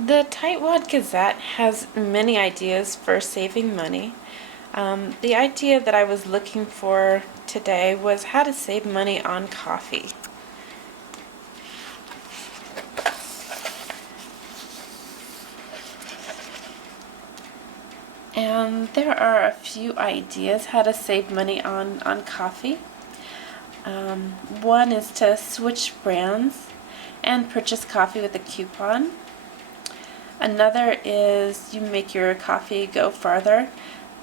The Tightwad Gazette has many ideas for saving money. The idea that I was looking for today was how to save money on coffee. And there are a few ideas how to save money on coffee. One is to switch brands and purchase coffee with a coupon. Another is you make your coffee go farther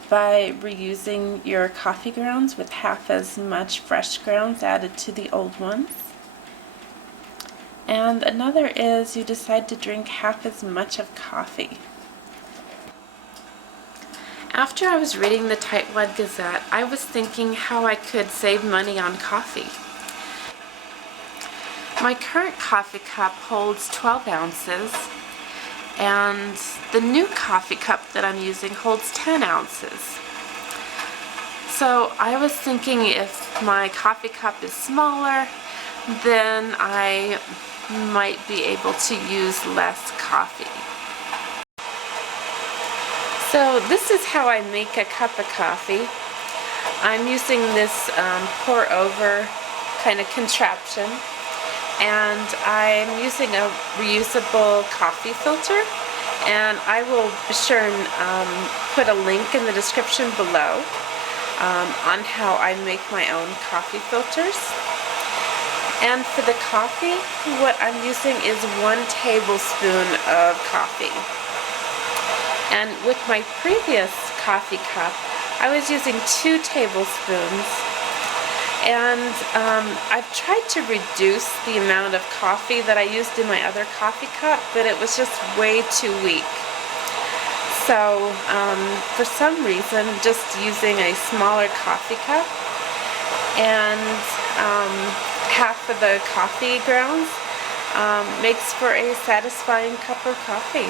by reusing your coffee grounds with half as much fresh grounds added to the old ones. And another is you decide to drink half as much of coffee. After I was reading the Tightwad Gazette, I was thinking how I could save money on coffee. My current coffee cup holds 12 ounces, and the new coffee cup that I'm using holds 10 ounces. So I was thinking if my coffee cup is smaller, then I might be able to use less coffee. So this is how I make a cup of coffee. I'm using this pour over kind of contraption, and I'm using a reusable coffee filter, and I will be sure and put a link in the description below on how I make my own coffee filters. And for the coffee, what I'm using is 1 tablespoon of coffee. And with my previous coffee cup, I was using 2 tablespoons. And I've tried to reduce the amount of coffee that I used in my other coffee cup, but it was just way too weak. So for some reason, just using a smaller coffee cup and half of the coffee grounds makes for a satisfying cup of coffee.